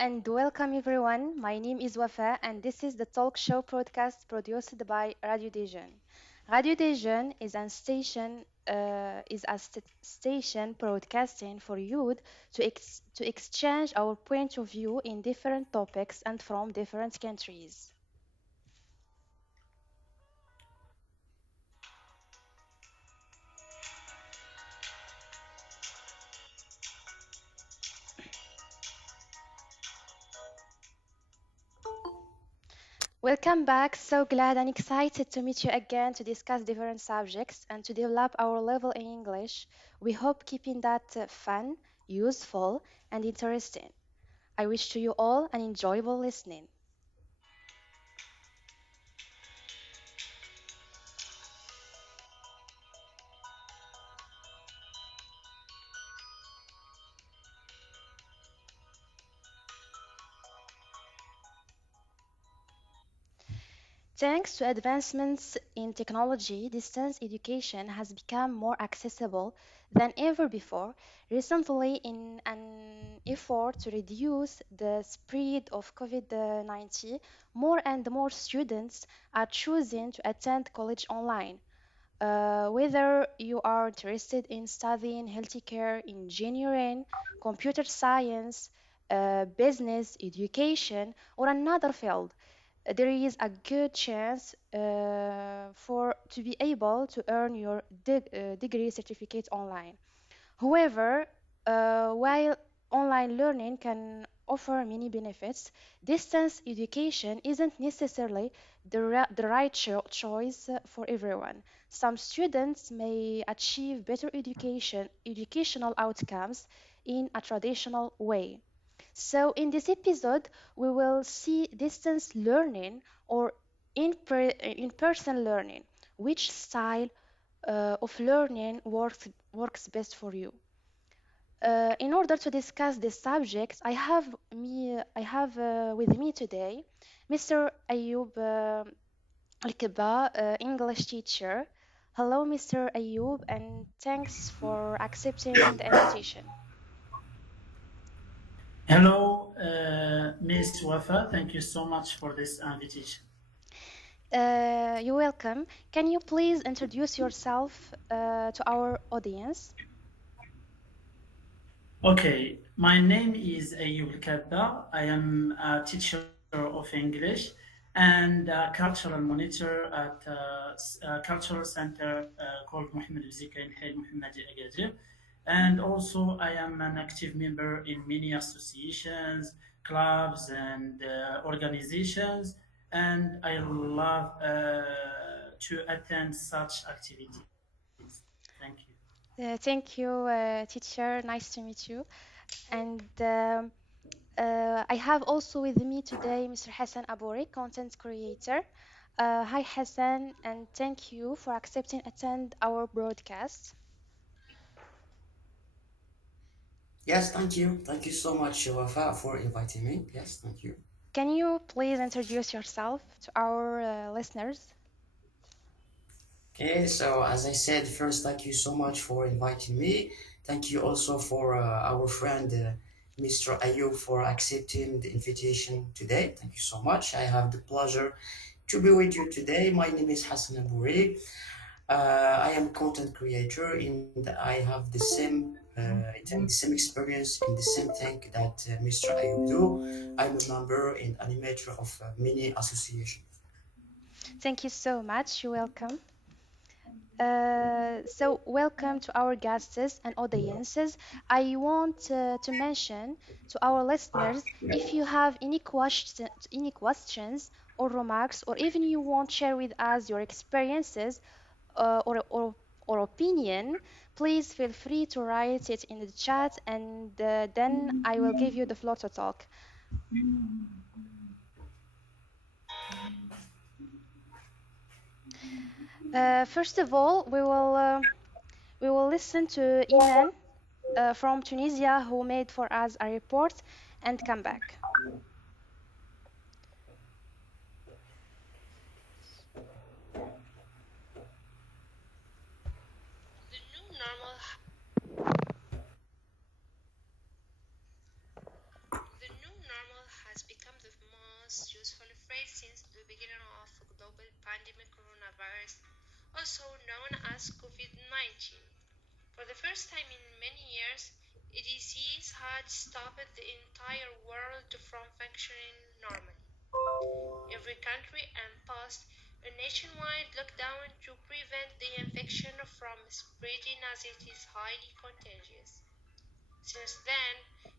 and welcome everyone. My name is Wafa and this is the talk show podcast produced by Radio des Jeunes. Radio des Jeunes is a station broadcasting for youth to exchange our point of view in different topics and from different countries. Welcome back. So glad and excited to meet you again to discuss different subjects and to develop our level in English. We hope keeping that fun, useful, and interesting. I wish to you all an enjoyable listening. Thanks to advancements in technology, distance education has become more accessible than ever before. Recently, in an effort to reduce the spread of COVID-19, more and more students are choosing to attend college online. Whether you are interested in studying healthcare, engineering, computer science, business, education, or another field, there is a good chance for to be able to earn your degree certificate online. However, while online learning can offer many benefits, distance education isn't necessarily the right choice for everyone. Some students may achieve better educational outcomes in a traditional way. So, in this episode, we will see distance learning or in-person learning. Which style of learning works best for you? In order to discuss this subject, I have with me today Mr. Ayub Al-Kiba, English teacher. Hello, Mr. Ayub, and thanks for accepting the invitation. Hello, Miss Wafa. Thank you so much for this invitation. You're welcome. Can you please introduce yourself to our audience? Okay, my name is Ayub Kadda. I am a teacher of English and a cultural monitor at a cultural center called Mohammed Bzika in Hay Mohammed Agadir. And also, I am an active member in many associations, clubs, and organizations. And I love to attend such activities. Thank you. Thank you, teacher. Nice to meet you. And I have also with me today Mr. Hassan Abouri, content creator. Hi, Hassan, and thank you for accepting attend our broadcast. Yes, thank you. Thank you so much, Wafa, for inviting me. Yes, thank you. Can you please introduce yourself to our listeners? Okay, so as I said, first, thank you so much for inviting me. Thank you also for our friend Mr. Ayub for accepting the invitation today. Thank you so much. I have the pleasure to be with you today. My name is Hassan Abouri. I am a content creator and I have the same experience in the same thing that Mr. Ayub do. I'm a member and animator of many associations. Thank you so much. You're welcome. So, welcome to our guests and audiences. I want to mention to our listeners if you have any questions or remarks, or even you want to share with us your experiences or opinion, please feel free to write it in the chat, and then I will give you the floor to talk. First of all, we will listen to Iman from Tunisia who made for us a report and come back. since the beginning of global pandemic coronavirus, also known as COVID-19. For the first time in many years, a disease had stopped the entire world from functioning normally. Every country imposed a nationwide lockdown to prevent the infection from spreading as it is highly contagious. Since then,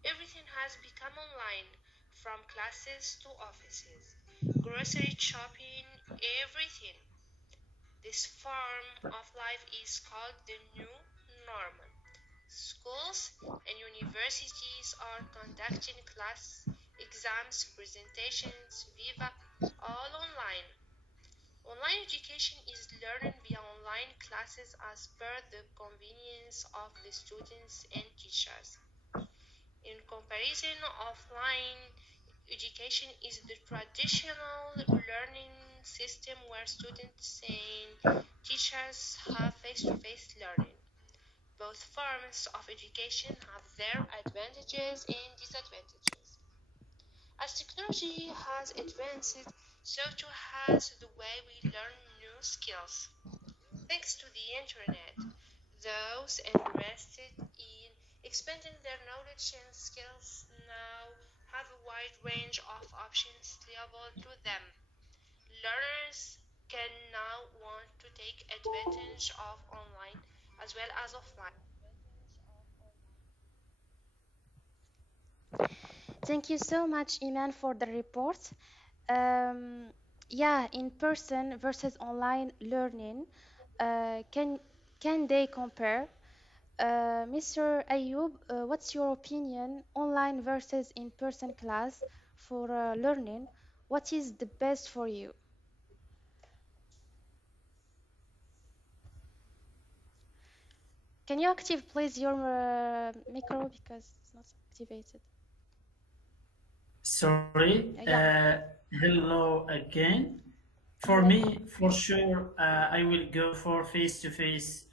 everything has become online, from classes to offices, grocery shopping, everything. This form of life is called the new normal. Schools and universities are conducting class, exams, presentations, viva, all online. Online education is learning via online classes as per the convenience of the students and teachers. In comparison, offline education is the traditional learning system where students and teachers have face to face learning. Both forms of education have their advantages and disadvantages. As technology has advanced, so too has the way we learn new skills. Thanks to the internet, those interested in expanding their knowledge and skills now have a wide range of options available to them. Learners can now want to take advantage of online as well as offline. Thank you so much, Iman, for the report. Um, yeah, in person versus online learning, can they compare? Mr. Ayub, what's your opinion? Online versus in-person class for learning. What is the best for you? Can you active please your micro because it's not activated? Sorry. Yeah, Hello again. For hello. me, for sure, I will go for face-to-face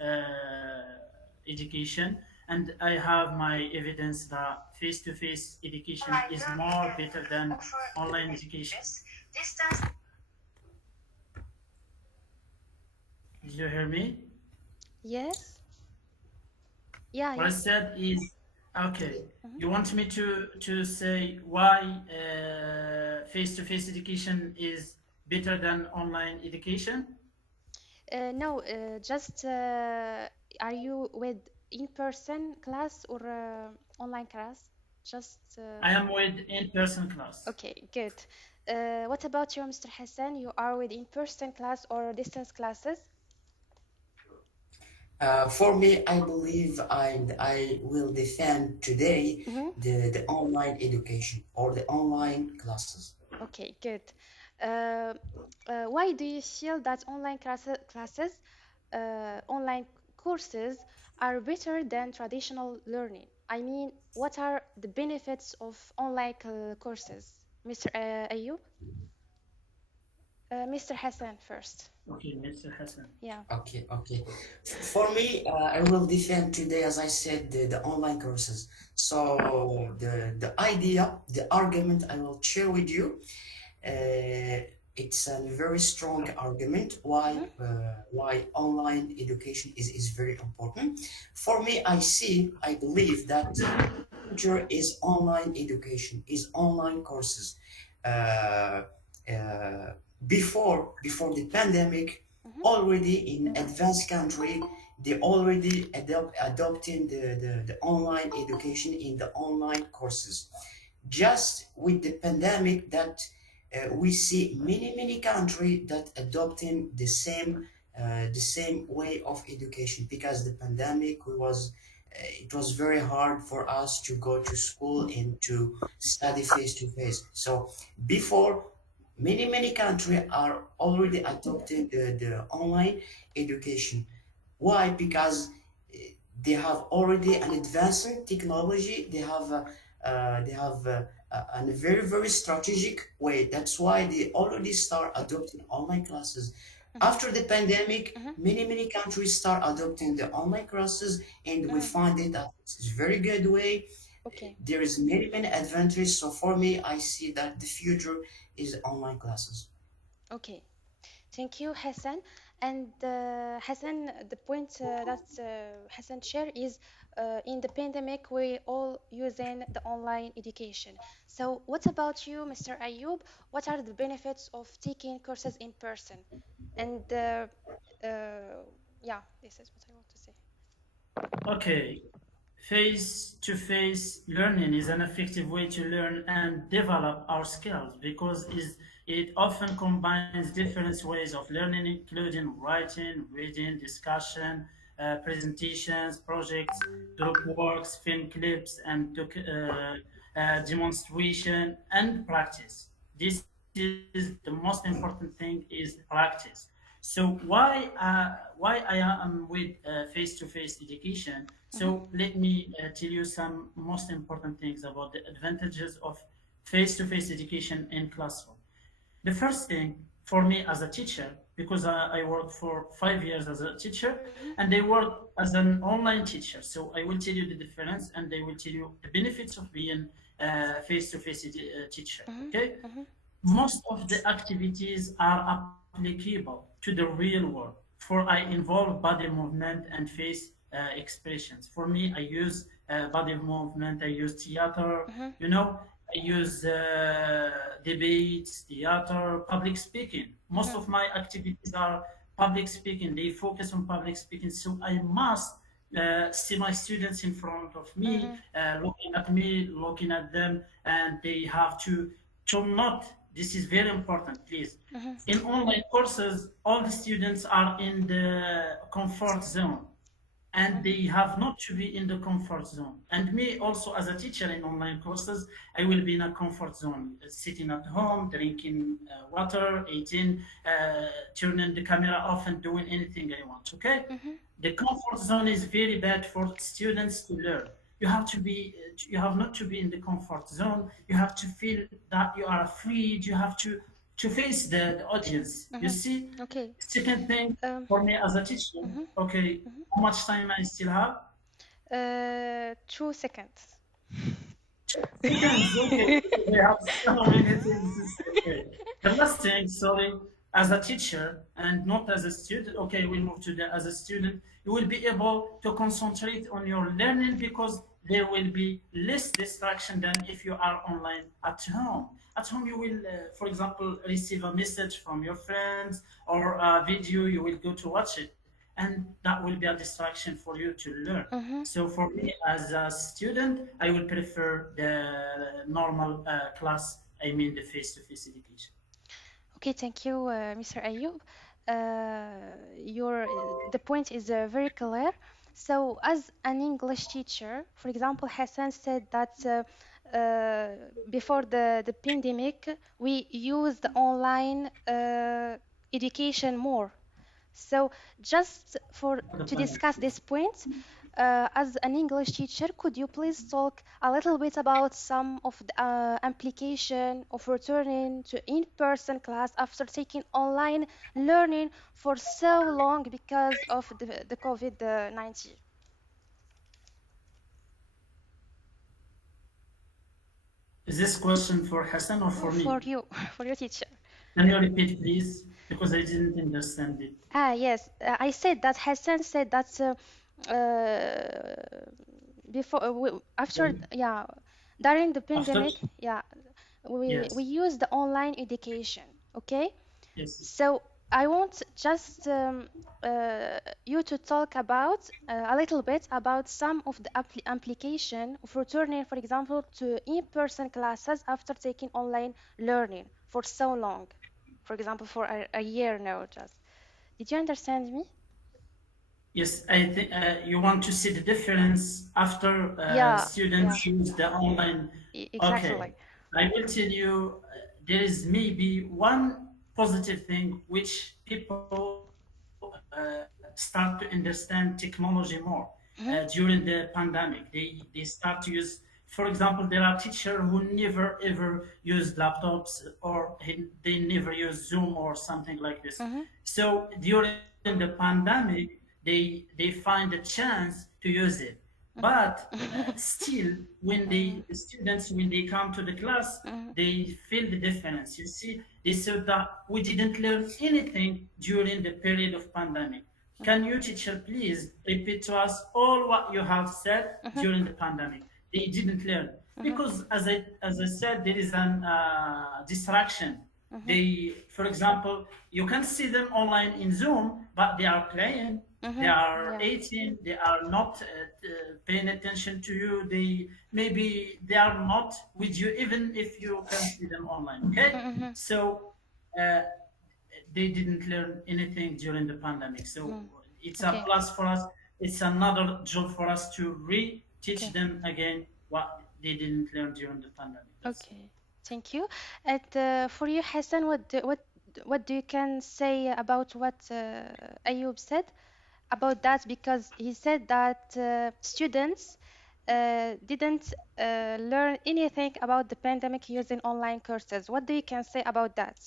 education, and I have my evidence that face-to-face education is more better than online education. Did you hear me? Yes. Yeah, What I yeah. said is, okay. Mhm. You want me to say why face-to-face education is better than online education? No, just are you with in-person class or online class? Just I am with in-person class. okay, good. What about you, Mr. Hassan? You are with in-person class or distance classes? For me, I believe I will defend today Hmm. the online education or the online classes. Okay, good. Uh, why do you feel that online courses are better than traditional learning? I mean, what are the benefits of online courses? Mr. Ayub? Mr. Hassan first. Okay, Mr. Hassan. Yeah. Okay, okay. For me, I will defend today, as I said, the online courses. So the idea, the argument I will share with you, uh, it's a very strong argument Hmm. why online education is very important. For me, I believe that future is online education, is online courses. Uh, uh, before the pandemic, Hmm. already in advanced country, they already adopting the online education in the online courses. Just with the pandemic that we see many countries that adopting the same way of education because the pandemic was it was very hard for us to go to school and to study face to face. So before many countries are already adopting the online education. Why? Because they have already an advancing technology. They have a very strategic way. That's why they already start adopting online classes. Hmm. After the pandemic, Hmm. many countries start adopting the online classes, and we Hmm. find it that it's a very good way. Okay. There is many advantages. So for me, I see that the future is online classes. Okay. Thank you, Hassan. And Hassan, the point that Hassan shared is in the pandemic, we all using the online education. So, what about you, Mr. Ayub? What are the benefits of taking courses in person? And yeah, this is what I want to say. Okay, face-to-face learning is an effective way to learn and develop our skills because it often combines different ways of learning, including writing, reading, discussion, presentations, projects, group works, film clips, and demonstration and practice. This is the most important thing is practice. So why I am with face-to-face education? Mhm, So let me tell you some most important things about the advantages of face-to-face education in classroom. The first thing for me as a teacher, because I worked for 5 years as a teacher mhm, and I work as an online teacher. So I will tell you the difference and I will tell you the benefits of being a face-to-face teacher. mhm, Okay, mhm, most of the activities are applicable to the real world, for I involve body movement and face expressions. For me, I use body movement, I use theater, mhm, you know, I use debates, theater, public speaking. Most mhm, of my activities are public speaking. They focus on public speaking. So I must see my students in front of me, mhm, looking at me, looking at them, and they have to not, this is very important, please. mhm, In online courses, all the students are in the comfort zone and mhm, they have not to be in the comfort zone. And me also as a teacher in online courses, I will be in a comfort zone, sitting at home, drinking water, eating, turning the camera off and doing anything I want, okay? mhm, The comfort zone is very bad for students to learn. You have not to be in the comfort zone. You have to feel that you are afraid. You have to face the audience. You mhm. see? Okay. Second thing Um, for me as a teacher, mhm, okay, mhm. how much time I still have? 2 seconds. 2 seconds, okay. We have so many things to say. Okay. The last thing, sorry, as a teacher and not as a student, okay, we'll move to the as a student, you will be able to concentrate on your learning because there will be less distraction than if you are online at home. At home, you will, for example, receive a message from your friends or a video, you will go to watch it, and that will be a distraction for you to learn. Mhm. So for me as a student, I will prefer the normal class, I mean the face-to-face education. Okay, thank you, Mr. Ayub. The point is very clear. So, as an English teacher, for example, Hassan said that before the pandemic, we used online education more. So, just for The to plan. discuss this point, as an English teacher, could you please talk a little bit about some of the implication of returning to in-person class after taking online learning for so long because of the COVID-19? Is this question for Hassan or for For me? you, for your teacher. Can you repeat, please? Because I didn't understand it. Ah, yes, I said that Hassan said that uh, before after Sorry? yeah during the After? pandemic, yeah, we Yes. use the online education. Okay, Yes. so I want just you to talk about a little bit about some of the application of returning, for example, to in-person classes after taking online learning for so long, for example, for a year now. Just did you understand me? Yes, I think you want to see the difference after Yeah, yeah, students use the online. Okay, exactly. I will tell you there is maybe one positive thing which people start to understand technology more during Mhm, the pandemic. They start to use, for example, there are teachers who never ever used laptops or they never use Zoom or something like this. mhm, So during the pandemic, they find a chance to use it. but still, when the students, when they come to the class, they feel the difference. You see, they said that we didn't learn anything during the period of pandemic. Can you, teacher, please repeat to us all what you have said during the pandemic? They didn't learn because, as I said, there is an distraction. They, for example, you can see them online in Zoom, but they are playing, they are Yeah. eating, they are not paying attention to you. They maybe they are not with you, even if you can see them online. Okay, so uh, they didn't learn anything during the pandemic. So it's a Okay. plus for us. It's another job for us to re-teach Okay. them again what they didn't learn during the pandemic. That's it. Okay. Thank you. And for you, Hassan, what do you can say about what Ayub said about that? Because he said that students didn't learn anything about the pandemic using online courses. What do you can say about that?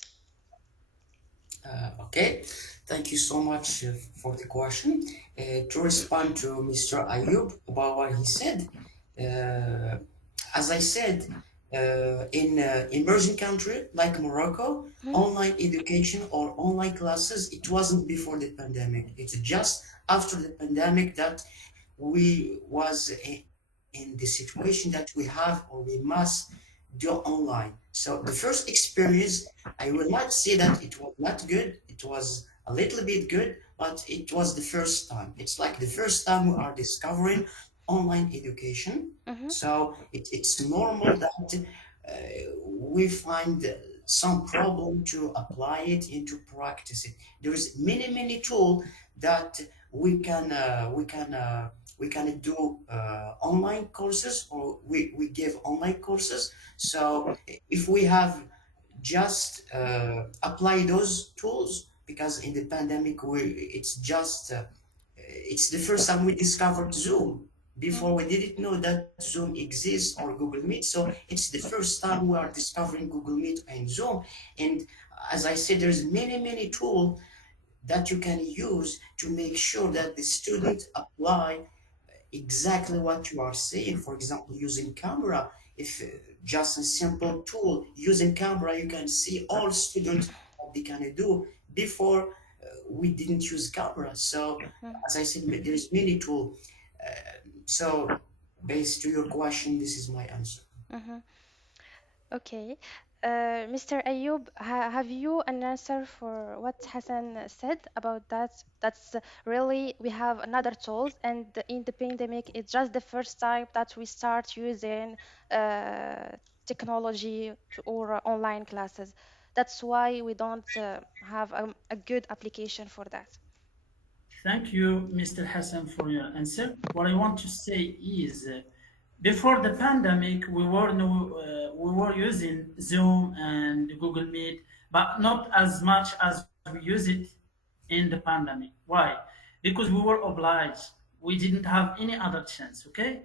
Okay, thank you so much for the question. To respond to Mr. Ayub about what he said, uh, as I said, in emerging country like Morocco, Mhm, online education or online classes, it wasn't before the pandemic. It's just after the pandemic that we was in the situation that we have or we must do online. So the first experience, I will not say that it was not good. It was a little bit good, but it was the first time. It's like the first time we are discovering online education. mhm, So it's normal that uh, we find some problem to apply it into practice it. There's many tools that we can do online courses, or we give online courses. So if we have just apply those tools, because in the pandemic it's the first time we discovered Zoom. Before, we didn't know that Zoom exists or Google Meet. So it's the first time we are discovering Google Meet and Zoom. And as I said, there's many tools that you can use to make sure that the student apply exactly what you are saying. For example, using camera, if just a simple tool using camera, you can see all students what they can do. Before, we didn't use camera. So as I said, there's many tools. So based to your question, this is my answer. mhm. Okay. Mr. Ayub, have you an answer for what Hassan said about that? That's really, we have another tools, and in the pandemic, it's just the first time that we start using technology or online classes. That's why we don't have a good application for that. Thank you, Mr. Hassan, for your answer. What I want to say is, before the pandemic, we were using Zoom and Google Meet, but not as much as we use it in the pandemic. Why? Because we were obliged. We didn't have any other chance. Okay.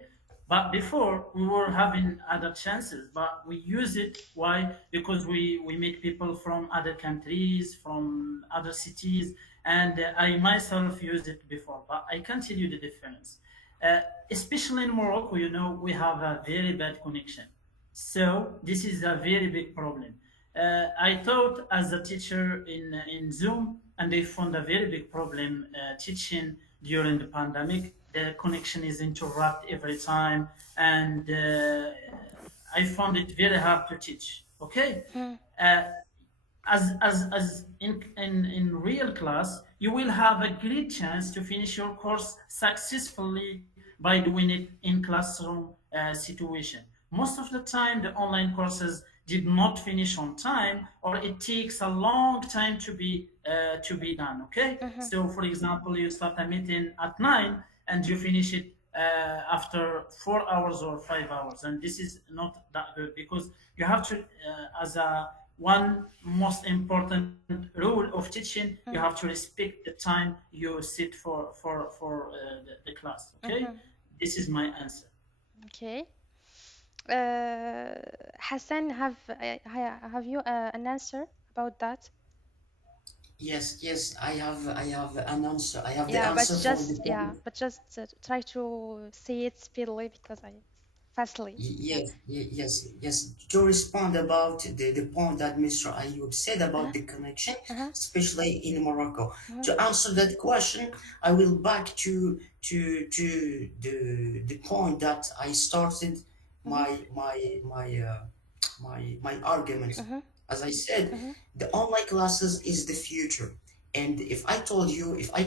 But before, we were having other chances, but we use it. Why? Because we meet people from other countries, from other cities, and I myself used it before, but I can tell you the difference. Uh, Especially in Morocco, we have a very bad connection. So this is a very big problem. I taught as a teacher in Zoom, and they found a very big problem teaching during the pandemic. The connection is interrupted every time, and I found it very hard to teach. Okay, Mm, uh, as in real class, you will have a great chance to finish your course successfully by doing it in classroom situation. Most of the time, the online courses did not finish on time, or it takes a long time to be done. Okay, mhm, so for example, you start a meeting at 9 and you finish it after 4 hours or 5 hours, and this is not that good because you have to, as a one most important rule of teaching, you have mm, to respect the time you sit for the class. Okay, mhm. this is my answer. Okay. Hassan, have you an answer about that? Yes, I have an answer. I have the Yeah, but answer for the just yeah, point. but just try to say it speedily because I fastly. Yeah. Yes. To respond about the point that Mr. Ayub said about Uh-huh. the connection, Uh-huh. especially in Morocco. Uh-huh. To answer that question, I will back to the point that I started Uh-huh. my argument. Uh-huh. As I said, Uh-huh. the online classes is the future. And if I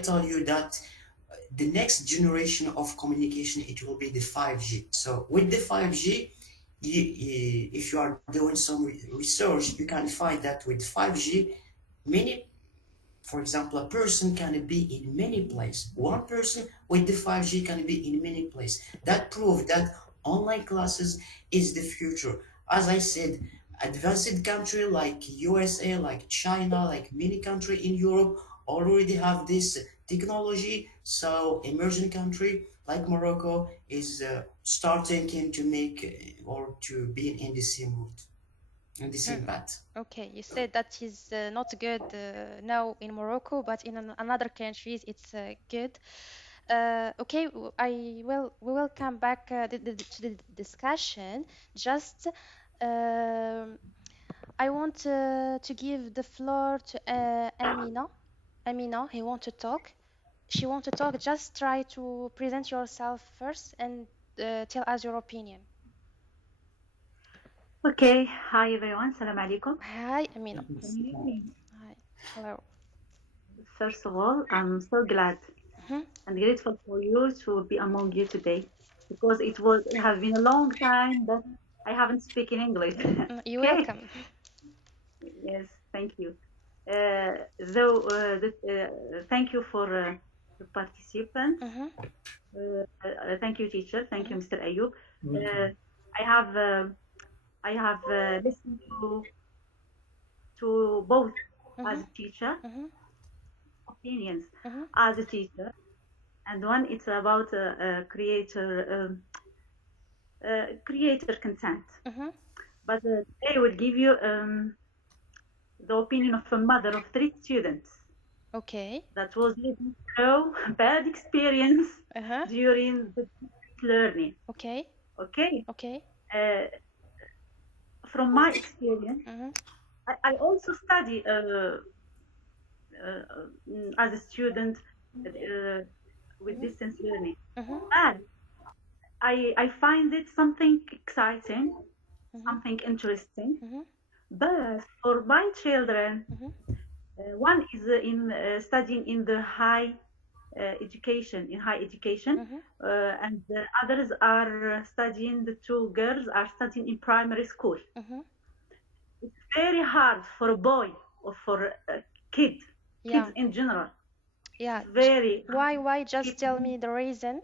tell you that the next generation of communication, it will be the 5G. So with the 5G, if you are doing some research, you can find that with 5G, many, for example, a person can be in many places. One person with the 5G can be in many places. That proves that online classes is the future. As I said, advanced country like USA, like China, like many country in Europe already have this technology. So emerging country like Morocco is starting to make or to be in the same route, in the same Mhm. path. Okay, you said that is not good now in Morocco, but in another countries it's good. Okay, we will come back to the discussion. Just um, I want to give the floor to Amina. Amina, he want to talk. She want to talk. Just try to present yourself first and tell us your opinion. Okay, hi everyone, salam alaikum. Hi, Amina. Can you hear me? Hi. Hello. First of all, I'm so glad Mhm. and grateful for you to be among you today because it has been a long time that I haven't spoken English. You're Okay, welcome. yes, thank you. Though, thank you for the participants. Mhm. Thank you, teacher. Thank you, Mhm. Mr. Ayub. Uh, I have listened to both as Mhm. a teacher Mhm. opinions Mhm. as a teacher, and one it's about creator content. Mhm. But today I will give you the opinion of a mother of three students Okay. that was living through bad experience Uh-huh. during the learning. Okay. Okay, Okay. uh, from my experience, Mhm. I also study as a student with distance learning. Mhm. But I find it something exciting, Mhm. something interesting. Mhm. But for my children, Mhm. one is in studying in the high education, Mhm. and the others are studying. The two girls are studying in primary school. Mhm. It's very hard for a boy or for a kid, kids Yeah. in general. It's Yeah. very Why? Why? to keep. Just tell me the reason.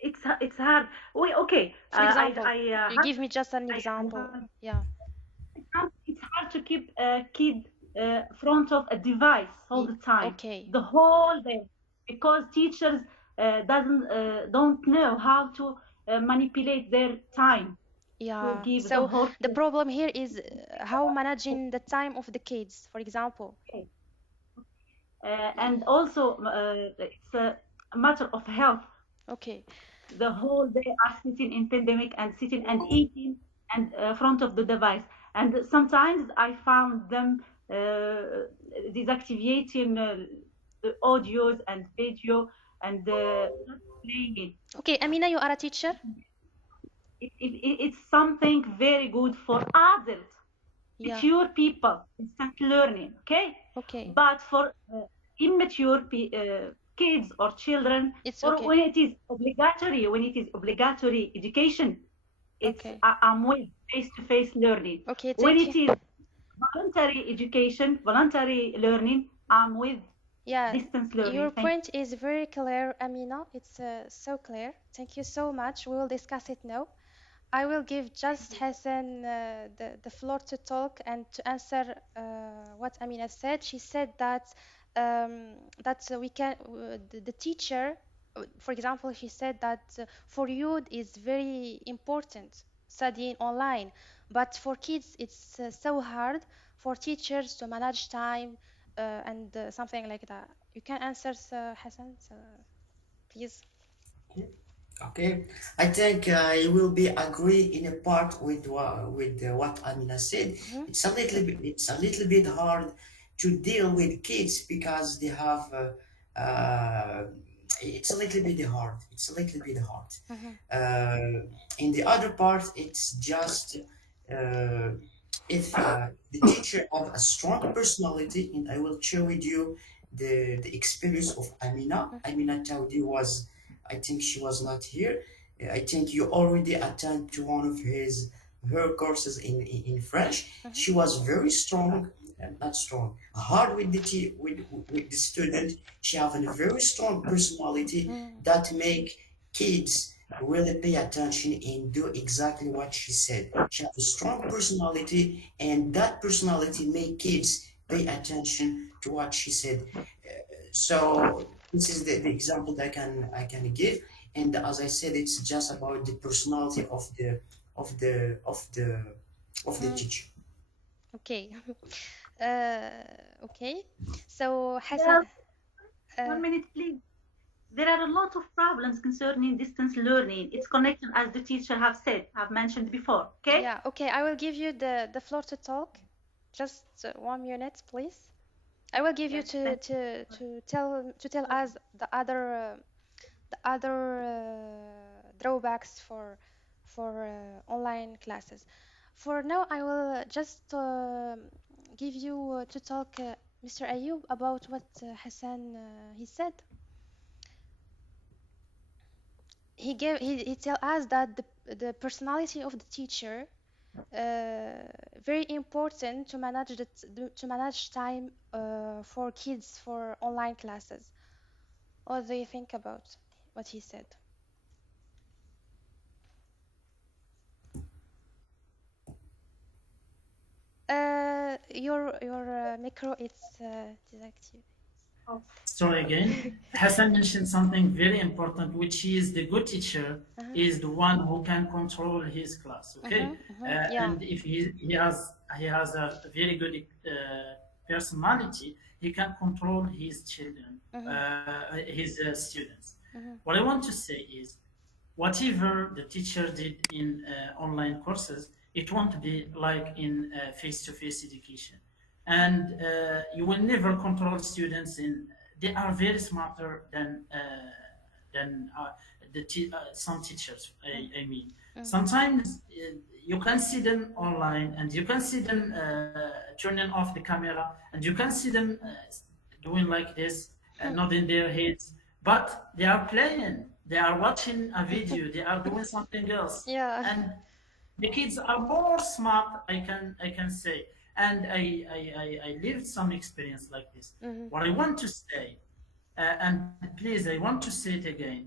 It's hard. Wait, okay. For example, I you have give me just an I example. have Yeah. it's hard to keep a kid front of a device all the time, Okay. the whole day, because teachers don't know how to manipulate their time to Yeah. give the So whole the class. problem here is how managing the time of the kids, for example. Okay. And also, it's a matter of health. Okay. The whole day are sitting in pandemic and sitting and eating and front of the device. And sometimes I found them deactivating the audios and video and not playing it. Okay, Amina, you are a teacher? It's something very good for adult, Yeah. mature people, instant learning, okay? Okay. But for immature kids or children, It's or okay. when it is obligatory education, Okay. I'm with face-to-face learning. Okay, When thank you. it is voluntary education, voluntary learning, I'm with Yeah, distance your learning. Thank point is very clear, Amina. It's so clear. Thank you so much. We will discuss it now. I will give just you. Hassan the floor to talk and to answer what Amina said. She said that we can the teacher, for example, she said that for youth is very important studying online, but for kids it's so hard for teachers to manage time and something like that. You can answer, Hassan, so please. Okay, I think I will be agree in a part with what Amina said. Mhm, It's a little bit hard to deal with kids because they have it's a little bit hard. It's a little bit hard. mhm, In the other part, it's just uh, if the teacher have a strong personality, and I will share with you the experience of Amina. mhm, Amina Taudi was, I think she was not here. I think you already attended to one of her courses in French. mhm, She was very strong, not strong, hard with with the student. She have a very strong personality mhm, that make kids really pay attention and do exactly what she said. She has a strong personality, and that personality make kids pay attention to what she said. So this is the example that I can give. And as I said, it's just about the personality of the mhm. teacher. Okay. Uh, okay. So There Hassan, are, uh, 1 minute, please. There are a lot of problems concerning distance learning. Its connection, as the teacher have mentioned before. Okay? yeah, okay. I will give you the floor to talk. Just 1 minute, please. I will give you Yes, thank you. to tell us the other drawbacks for online classes. For now, I will just give you to talk, Mr. Ayub, about what Hassan he said. He tell us that the personality of the teacher very important to manage to manage time for kids for online classes. What do you think about what he said? Your micro is disactive. Oh, Sorry again. Hassan mentioned something very important, which is the good teacher Uh-huh. is the one who can control his class. Okay, Yeah. and if he has a very good personality, he can control his children, Mhm. his students. Mhm. What I want to say is, whatever the teacher did in online courses, it won't be like in face-to-face education. And you will never control students in. They are very smarter than some teachers. I mean, Mhm. sometimes you can see them online, and you can see them turning off the camera, and you can see them doing like this, Mhm. nodding their heads, but they are playing, they are watching a video, they are doing something else, Yeah. and the kids are more smart. I can say, and I lived some experience like this. Mhm. What I want to say, and please, I want to say it again.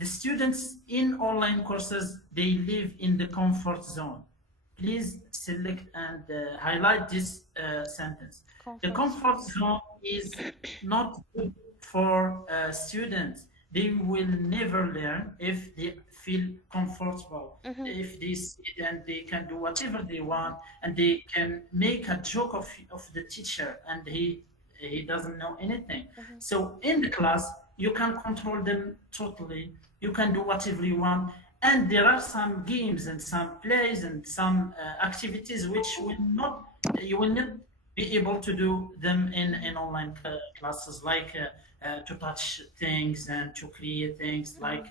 The students in online courses, they live in the comfort zone. Please select and highlight this sentence. The Comfort comfort zone. zone is not good for students. They will never learn if they feel comfortable, Mhm. if they sit and they can do whatever they want, and they can make a joke of the teacher, and he doesn't know anything. Mhm. So in the class, you can control them totally. You can do whatever you want. And there are some games and some plays and some activities which will not you will not be able to do them in online classes, like to touch things and to create things, like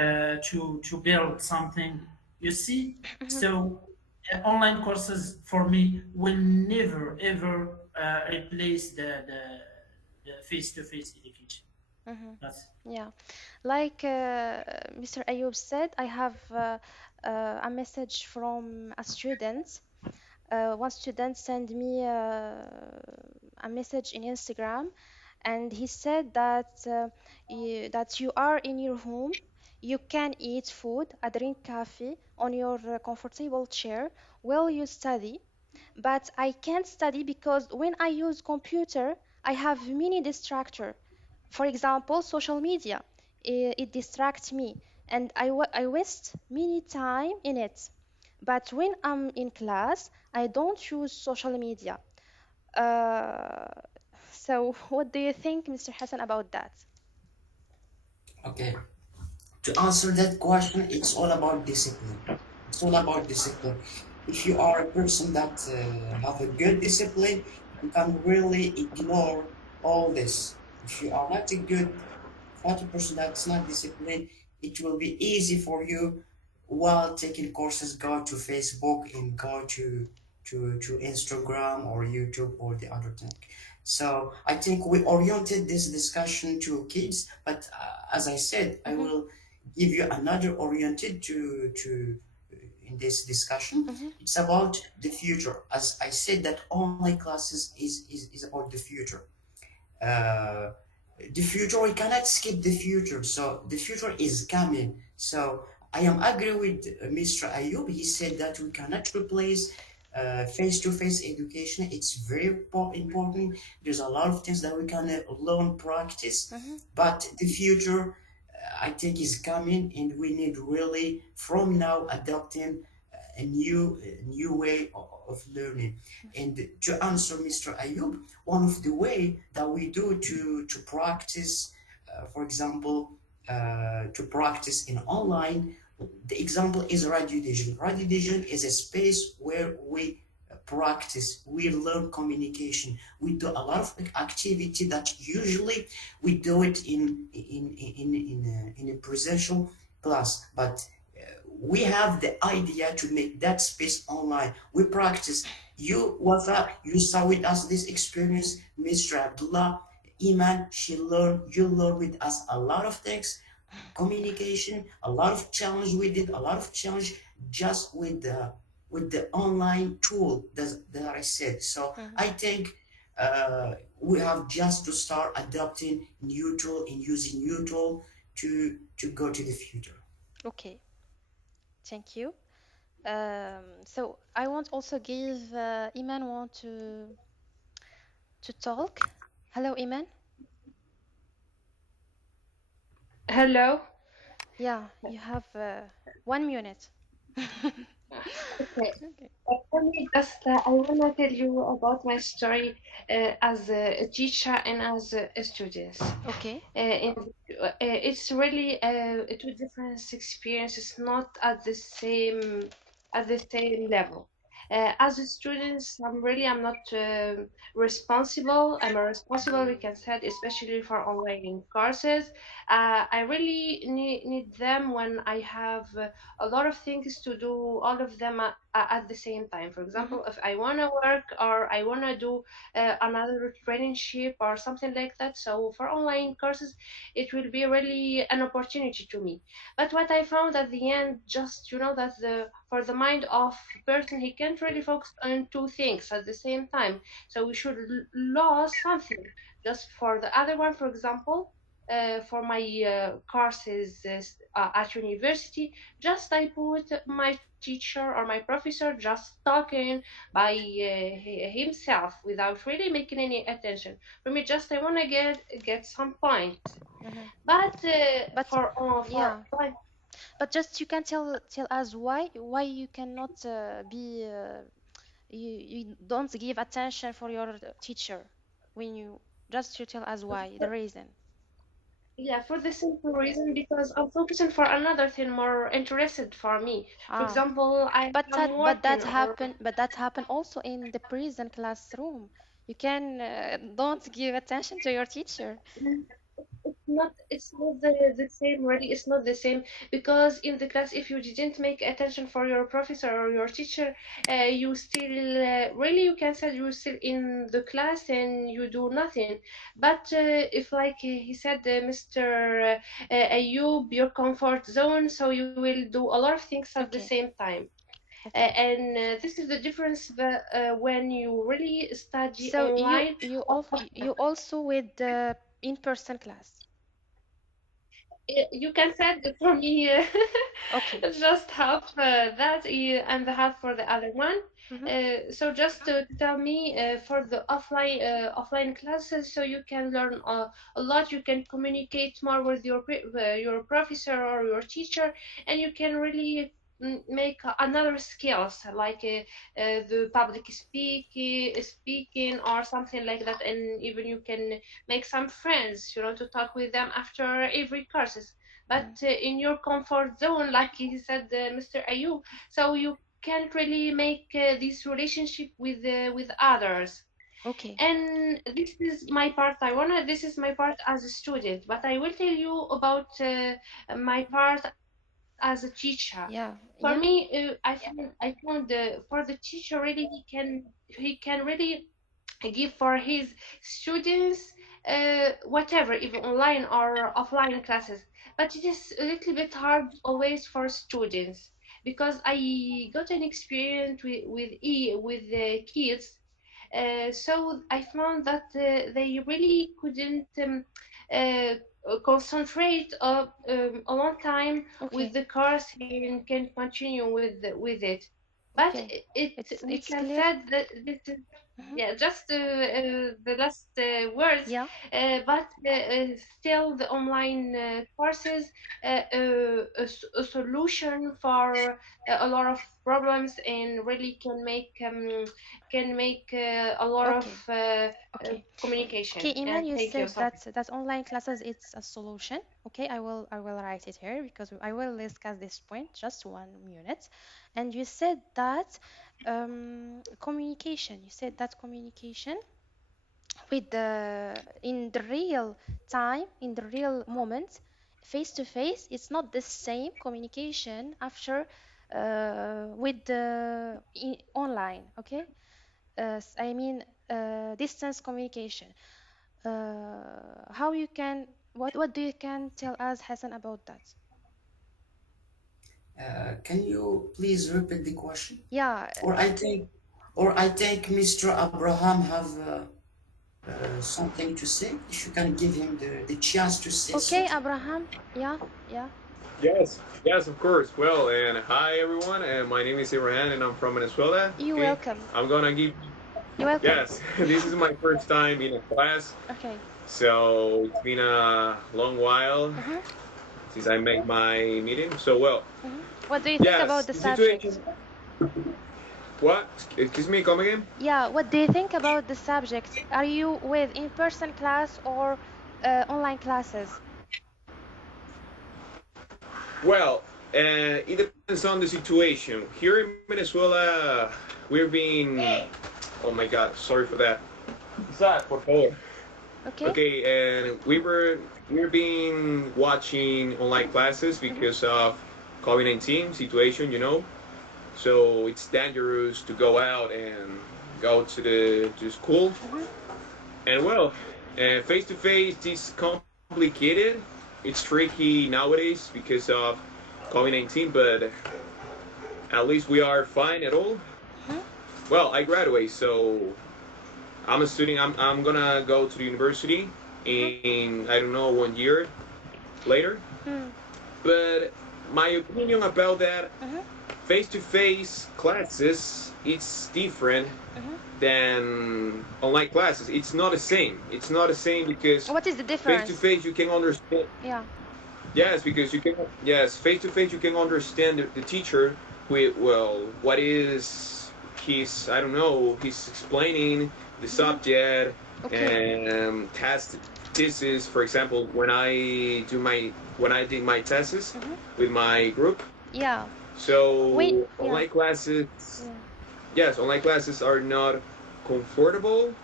Mhm. to build something. You see, Mhm. so online courses for me will never ever replace the face-to-face education. Mhm. That's Yeah. Like Mr. Ayub said, I have a message from a student. One student sent me a message in Instagram, and he said that you are in your home, you can eat food, drink coffee on your comfortable chair while you study, but I can't study because when I use computer, I have many distractor. For example, social media. It distracts me, and I waste many time in it. But when I'm in class, I don't use social media. Uh, so, what do you think, Mr. Hassan, about that? Okay. To answer that question, it's all about discipline. It's all about discipline. If you are a person that have a good discipline, you can really ignore all this. If you are not a good, not a person that's not disciplined, it will be easy for you while taking courses, go to Facebook and go to Instagram or YouTube or the other thing. So I think we oriented this discussion to kids, but as I said, I Mm-hmm, will give you another oriented to in this discussion. mm-hmm, It's about the future. As I said, that online classes is about the future. uh, the future, we cannot skip the future, so the future is coming. So I am agree with Mr. Ayub. He said that we cannot replace face-to-face education. It's very important. There's a lot of things that we can learn, practice, mm-hmm. but the future, I think, is coming, and we need really from now adopting a new way of learning. And to answer Mr. Ayub, one of the way that we do to practice, for example, to practice in online, the example is radio vision. Radio vision is a space where we practice, we learn communication, we do a lot of activity that usually we do it in a presential class, but we have the idea to make that space online. We practice. You, Wafa, you saw with us this experience. Mr. Abdullah, Iman, you learn with us a lot of things, communication, a lot of challenge. We did a lot of challenge just with the online tool that I said. So Mm-hmm. I think we have just to start adopting new tool and using new tool to go to the future. Okay, thank you. So I want also give Iman want to talk. Hello, Iman. Hello. Yeah, you have 1 minute. Okay. Okay. For me, just I wanna tell you about my story as a teacher and as a student. Okay. In, it's really two different experiences, not at the same level. As a student, I'm not responsible. I'm a responsible, we can say, especially for online courses. I really need them when I have a lot of things to do, all of them at the same time. For Mm-hmm. example, if I want to work or I want to do another traineeship or something like that. So for online courses, it will be really an opportunity to me. But what I found at the end, just that the for the mind of person, he can't really focus on two things at the same time. So we should lose something. Just for the other one, for example, for my courses at university, just I put my teacher or my professor just talking by himself without really making any attention. For me, just I want to get some point. Mm-hmm. But But for yeah, but just you can tell us why you cannot be you don't give attention for your teacher when you just you tell us why the reason. yeah, for the simple reason because I'm focusing for another thing more interested for me. For Ah, example, I but am that working or happen also in the prison classroom. You can don't give attention to your teacher. it's not the same, really. It's not the same because in the class, if you didn't make attention for your professor or your teacher, you still really, you can say you're still in the class and you do nothing. But if, like he said, Mr. Ayub, your comfort zone, so you will do a lot of things at the Okay, same time. okay. And this is the difference when you really study So online. you also with the in-person class. You can set for me Okay. just half that and the half for the other one. Mm-hmm. So just to tell me for the offline classes, so you can learn a lot. You can communicate more with your professor or your teacher, and you can really make another skills like the public speaking or something like that, and even you can make some friends, to talk with them after every courses. But in your comfort zone, like he said, Mr. Ayub, so you can't really make this relationship with others. Okay. And this is my part. This is my part as a student, but I will tell you about my part as a teacher. For Yeah. me, Yeah. I found for the teacher really he can really give for his students whatever, even online or offline classes. But it is a little bit hard always for students, because I got an experience with the kids. So I found that they really couldn't uh, concentrate a long time with Okay. the course and can continue with it. But Okay. we It's can clear. say that this is, Hmm. yeah, just the last words. Yeah. But still, the online courses a solution for a lot of problems, and really can make a lot of Okay. Okay. Okay, communication. Iman, And you thank you said so much. that online classes it's a solution. Okay, I will write it here because I will discuss this point just 1 minute. And you said that communication. You said that communication with the in the real time, in the real moment, face to face, it's not the same communication after with the online. Okay, I mean distance communication. How you can what do you can tell us, Hassan, about that? Can you please repeat the question? Yeah. Or I think, or I think Mr. Abraham have something to say. If you can give him the chance to say Okay, something. Abraham. Yeah, yeah. Yes, yes, of course. Well, and hi everyone, and my name is Ibrahim, and I'm from Venezuela. You Okay, welcome. I'm gonna give. You welcome. Yes, this is my first time in a class, Okay. so it's been a long while Mm-hmm. since I made my meeting. So well, Mm-hmm. What do you think about yes, the the situation. subject? What? Excuse me, come again? Yeah, what do you think about the subject? Are you with in-person class or online classes? Well, it depends on the situation. Here in Venezuela, we're being. Oh my God, sorry for that. Isaac, por favor. Okay. Okay, and we're been watching online classes Mm-hmm. because of COVID-19 situation, So it's dangerous to go out and go to school. Mm-hmm. And well, face to face is complicated. It's tricky nowadays because of COVID-19, but at least we are fine at all. Mm-hmm. Well, I graduate, so I'm a student. I'm gonna go to the university Mm-hmm. in I don't know 1 year later. Mm-hmm. But my opinion about that Mm-hmm. face-to-face classes it's different Mm-hmm. than online classes. It's not the same. It's not the same because What is the difference? face-to-face you can understand. Yeah. Yes, because you can. Yes, face-to-face you can understand the teacher. With well, what is he's I don't know. He's explaining the Mm-hmm. subject Okay. and test thesis. For example, when I did my thesis Mm-hmm. with my group. Yeah. So Yeah. online classes, Yeah. yes, online classes are not comfortable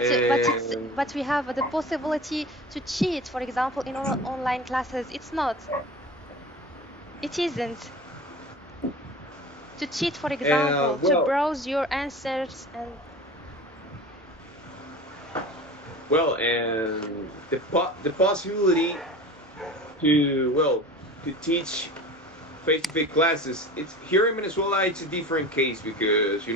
and But we have the possibility to cheat, for example, in online classes. It's not. It isn't. To cheat, for example, to well, browse your answers and and the possibility to to teach face-to-face classes. It's here in Venezuela. It's a different case because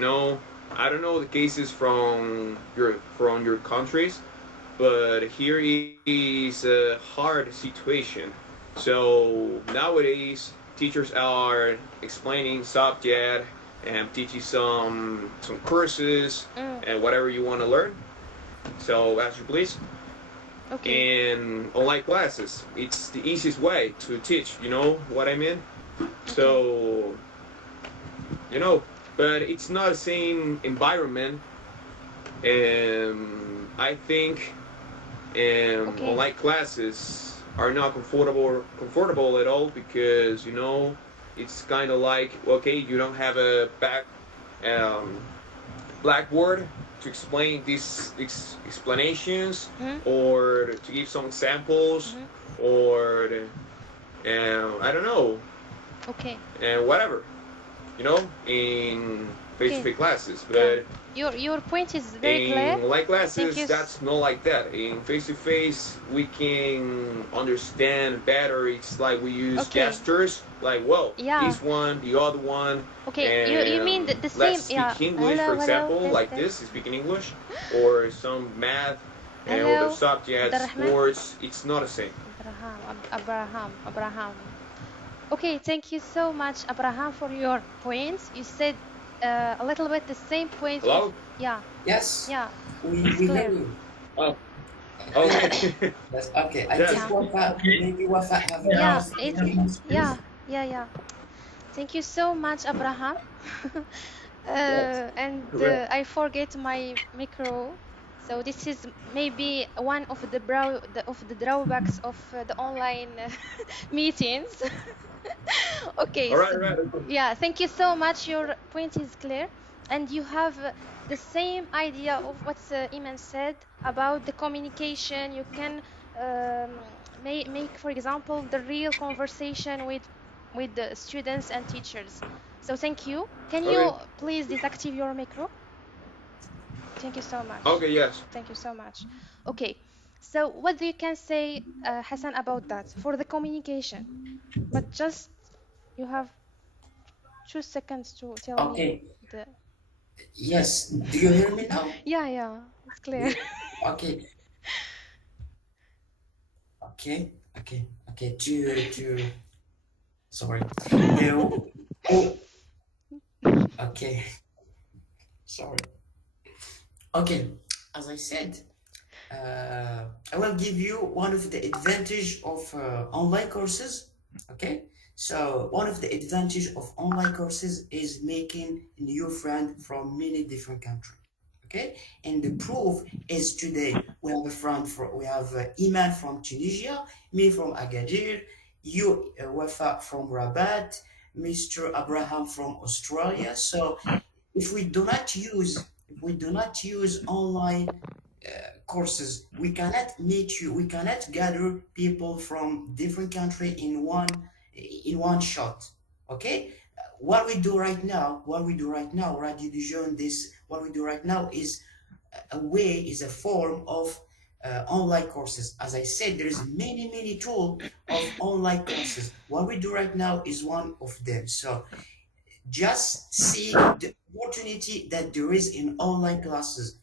I don't know the cases from your countries, but here is a hard situation. So nowadays, teachers are explaining subject and teaching some courses mm, and whatever you want to learn. So as you please. okay. In online classes, it's the easiest way to teach. You know what I mean? Okay. So, you know, but it's not the same environment. I think Okay. online classes are not comfortable at all because it's kind of like okay, you don't have a um, blackboard to explain these explanations Hmm. or to give some examples Hmm. or I don't know Okay. whatever in Okay. face-to-face classes, Yeah. but Your point is very clear. in live Thank you. classes, that's not like that. In face to face, we can understand better. It's like we use Okay. gestures, like, well, Yeah. this one, the other one, Okay. You mean and the let's same? Yeah. speak English, for Hello. Hello. example, Test. like Test. this, speaking English, or some math and other Hello. subjects, Abdurrahman. sports. It's not the same. Abraham. Okay, thank you so much, Abraham, for your points. You said a little bit the same point with, Hello? yeah, Yes, yeah, it's we hear clear. you. Oh, I think okay. yes. Okay, I think Just Yeah, Okay. maybe Wafa have I yeah, have a it, some yeah, answers. yeah. Thank you so much, Abraham. yes. And Correct. I forget my micro. So this is maybe one of the drawbacks of the online meetings. Okay, All right, so all right. Okay. yeah, thank you so much. Your point is clear, and you have the same idea of what Iman said about the communication. You can make, for example, the real conversation with the students and teachers. So thank you. Can Okay. you please disactivate your micro? Thank you so much. Okay. Yes. Thank you so much. Okay. So what do you can say, Hassan, about that for the communication? But just you have 2 seconds to tell me okay. the. Yes, do you hear me now? Yeah, yeah, it's clear. Yeah. Okay, okay. To sorry. Uh, oh, okay. Sorry. Okay, as I said, I will give you one of the advantage of online courses. Okay, so one of the advantage of online courses is making new friend from many different countries. Okay, and the proof is today we have Iman from Tunisia, me from Agadir, you Wafa from Rabat, Mr. Abraham from Australia. So if we do not use online courses, we cannot gather people from different country in one shot. Okay, what we do right now, Radio de Jeunes, this what we do right now is a form of online courses. As I said, there is many tools of online courses. What we do right now is one of them. So just see the opportunity that there is in online classes.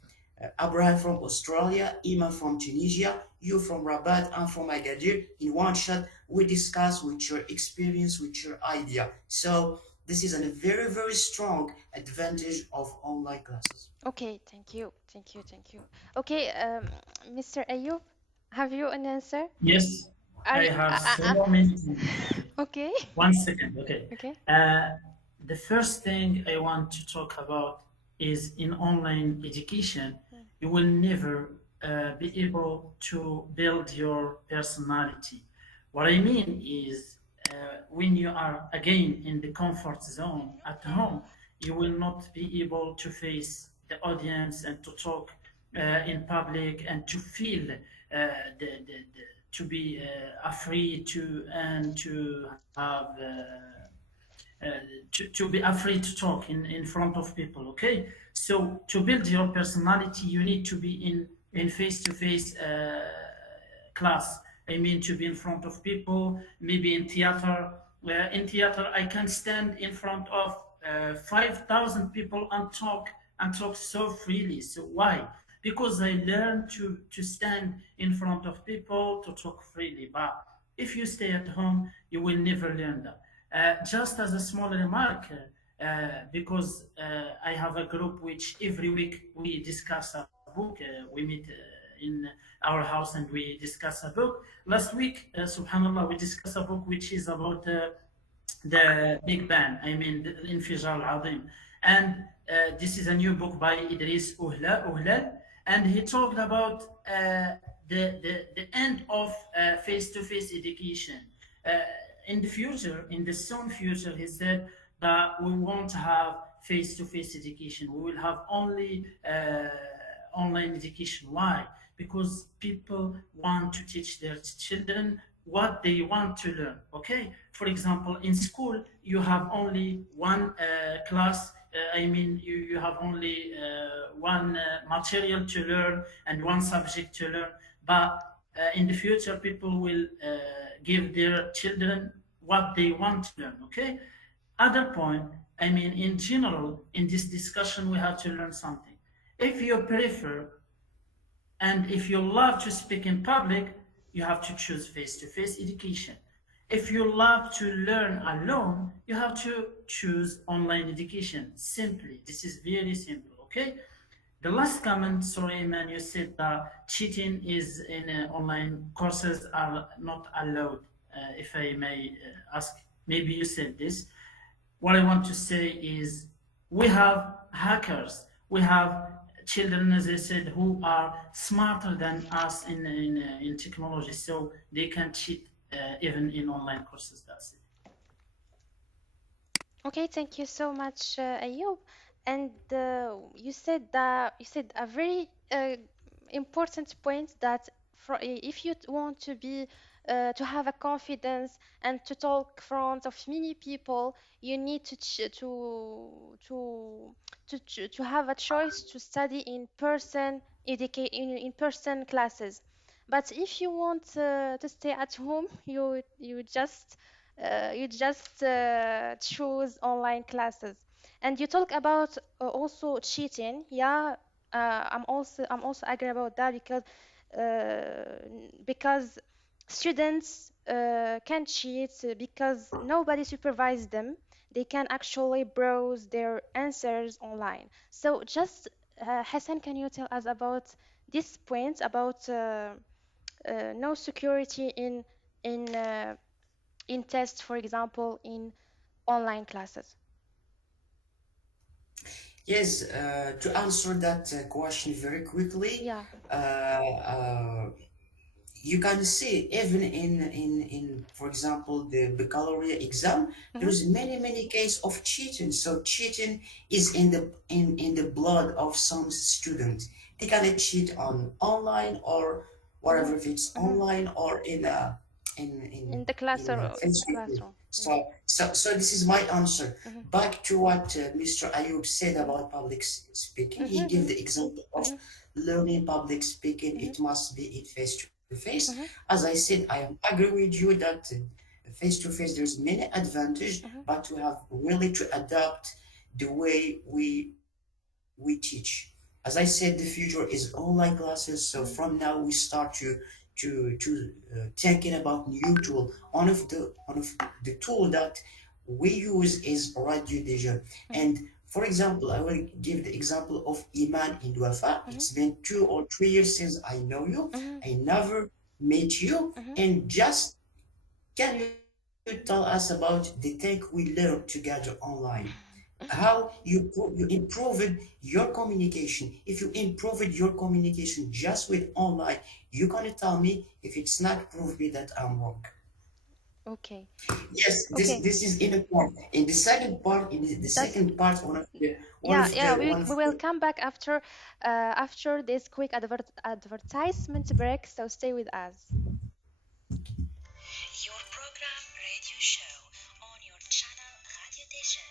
Abraham from Australia, Iman from Tunisia, you from Rabat, I'm from Agadir. In one shot, we discuss with your experience, with your idea. So this is a very strong advantage of online classes. Okay, thank you, thank you, thank you. Okay, Mr. Ayub, have you an answer? Yes, Are I you? have so many things. Okay. Okay, 1 second. Okay. okay. Uh, the first thing I want to talk about is in online education, you will never be able to build your personality. What I mean is, when you are again in the comfort zone at home, you will not be able to face the audience and to talk in public and to feel to be afraid to and to have to be afraid to talk in front of people. Okay, so to build your personality you need to be in face-to-face class. I mean, to be in front of people, maybe in theater. In theater I can stand in front of 5,000 people and talk so freely. So why? Because I learned to stand in front of people to talk freely. But if you stay at home, you will never learn that. Just as a small remark, because I have a group which every week we discuss a book. We meet in our house and we discuss a book. Last week, subhanallah, we discussed a book which is about the Big Bang, I mean the الانفجار العظيم. And this is a new book by Idris Uhlal, and he talked about the end of face-to-face education. Uh, in the future, in the soon future, he said that we won't have face-to-face education. We will have only online education. Why? Because people want to teach their children what they want to learn. Okay, for example, in school you have only one class. I mean, you have only one material to learn and one subject to learn. But in the future, people will give their children what they want to learn. Okay. Other point, I mean, in general, in this discussion, we have to learn something. If you prefer and if you love to speak in public, you have to choose face to face education. If you love to learn alone, you have to choose online education. Simply, this is very simple, okay? The last comment, sorry, man, you said that cheating is in online courses are not allowed. If I may ask, maybe you said this. What I want to say is we have hackers, we have children, as I said, who are smarter than us in technology, so they can cheat even in online courses. That's it. Okay, thank you so much, Ayub. And you said a very important point that if you want to be to have a confidence and to talk front of many people, you need to have a choice to study in person in person classes. But if you want to stay at home, you just choose online classes. And you talk about also cheating. Yeah, I'm also agree about that because students can cheat because nobody supervises them. They can actually browse their answers online. So just Hassan, can you tell us about this point about no security in in tests, for example, in online classes? Yes, to answer that question very quickly, Yeah. uh, uh, you can see even in for example the baccalaureate exam, Mhm. there's many case of cheating. So cheating is in the blood of some students. They can cheat on online or Mhm. whatever, if it's Mhm. online or in In the class in or face to face. classroom. Yeah. So this is my answer. Mhm. Back to what Mr. Ayub said Mhm. about public speaking, he gave Mhm. the example of Mhm. learning public speaking. Mhm. It must be in face to face. Mhm. As I said, I am agree with you that face to face there's many advantage, Mhm. but we have really to adapt the way we teach. As I said, the future is online classes. So from Mhm. now we start to thinking about new tool. One of the tool that we use is radio déjà. Mhm. And for example, I will give the example of Iman in Wafa. Mhm. It's been 2 or 3 years since I know you. Mhm. I never met you. Mhm. And just can you tell us about the thing we learned together online? How you improved your communication. If you improved your communication just with online, you gonna tell me if it's not prove me that I'm wrong. Okay. Yes, this Okay. this is in a part. In the second part, the That's second part, one of the one yeah, of yeah. the one of We will the come back after this quick advertisement break. So stay with us. Your program radio show on your channel Radio Station,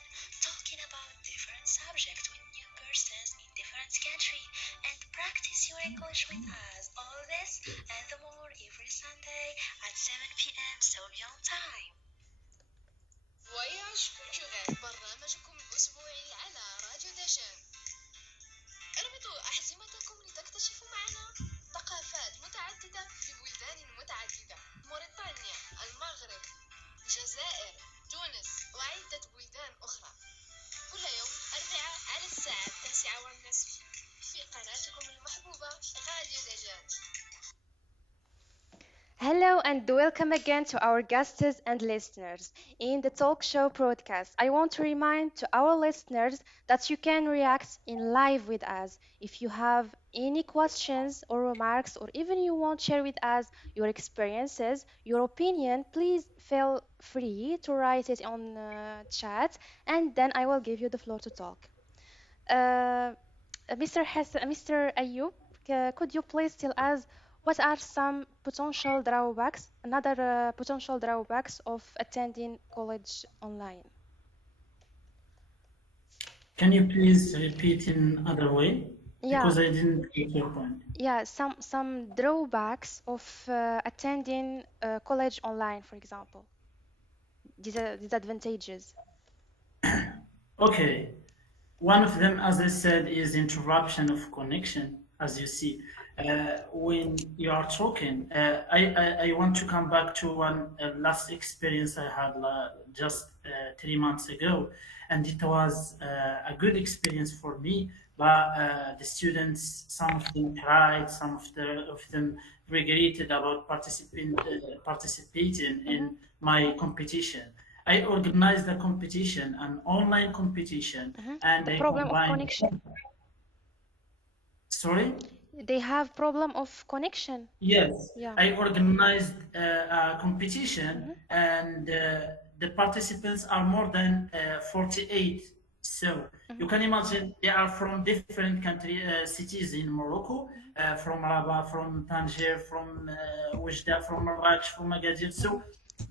talking about different subjects with new persons in different country and practice your English with us. All this and the more every Sunday at 7 p.m. Serbian time. Voyage culturel برنامجكم الأسبوعي على راديو دجان. اربطوا أحزمتكم لتكتشفوا معنا ثقافات متعددة في بلدان متعددة. موريتانيا، المغرب، الجزائر، تونس وعدة بلدان أخرى. كل يوم أربعاء على الساعة 9:30 في قناتكم المحبوبة راديو دجاج. Hello and welcome again to our guests and listeners in the Talk Show broadcast. I want to remind to our listeners that you can react in live with us. If you have any questions or remarks, or even you want to share with us your experiences, your opinion, please feel free to write it on chat, and then I will give you the floor to talk. Uh, Mr. Hassan, Mr. Ayub, could you please tell us what are some potential drawbacks, another potential drawbacks of attending college online? Can you please repeat in other way? Yeah, Because I didn't get your point. yeah, some drawbacks of attending college online, for example, disadvantages. Okay. One of them, as I said, is interruption of connection, as you see. When you are talking, I want to come back to one last experience I had just 3 months ago, and it was a good experience for me. But the students, some of them cried, some of them regretted about participating Mm-hmm, in my competition. I organized a competition, an online competition, mm-hmm. and The I problem of combined. connection. Sorry? They have problem of connection. Yes, Yeah. I organized a competition, Mm-hmm, and the participants are more than 48. So mm-hmm, you can imagine they are from different cities in Morocco, from Rabat, from Tangier, from Oujda, from Marrakech, from Agadir. mm-hmm, So